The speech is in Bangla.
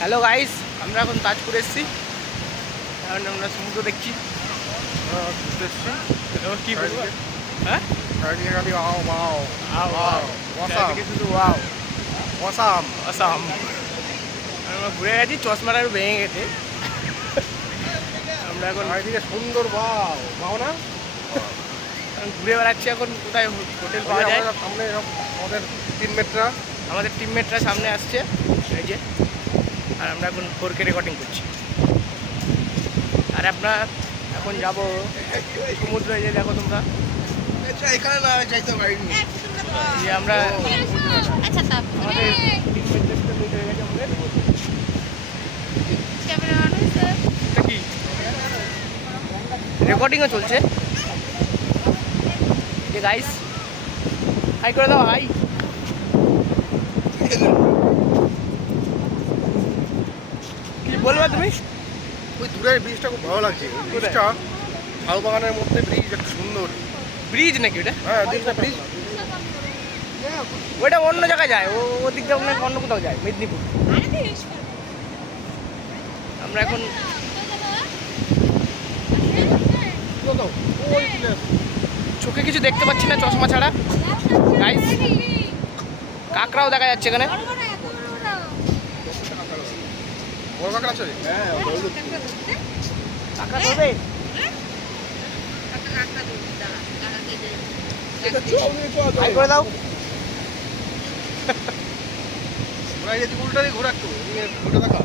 হ্যালো গাইস, আমরা এখন তাজপুরে এসেছি। এখন আমরা সমুদ্র দেখছি। এবার কি বলবো? হ্যাঁ, চারিদিকে শুধু ওয়াও, আসাম। আমরা ঘুরে গেছি, চশমাটা একটু ভেঙে গেছে। আমরা এখন সুন্দর না ঘুরে বেড়াচ্ছি। এখন কোথায় হোটেল পাওয়া যায়। সামনে আমাদের টিমমেটরা আমাদের টিমমেটরা সামনে আসছে, এই যে। আর আমরা এখন 4K রেকর্ডিং করছি। আর আমরা এখন যাবো সমুদ্রে। যে দেখো তোমরা, এখানে না যাইতে পারিনি। যে আমরা আমাদের টিমমেটদের সাথে মিট হয়ে গেছে আমাদের। এটা কি রেকর্ডিংও চলছে? যে গাইস, হাই করে দাও, হাই। কি বলবা তুমি? ওই দূরের ব্রিজটা খুব ভালো লাগছে। ব্রিজটা ঝাউ বাগানের মধ্যে ব্রিজ একটা সুন্দর। ব্রিজ নাকি ওটা? হ্যাঁ ব্রিজটা ব্রিজ ওইটা অন্য জায়গায় যায়, ও দিক দিয়ে অন্য কোথাও যায়, মেদিনীপুর। আমরা এখন চোখে কিছু দেখতে পাচ্ছি না চশমা ছাড়া। গাইস, কাকড়াও দেখা যাচ্ছে এখানে। বড় কাঁকড়া আছে? হ্যাঁ কাকড়া ধরবে? হাই করে দাও। উল্টা দিয়ে ঘোরা একটু ঘুরে দেখা।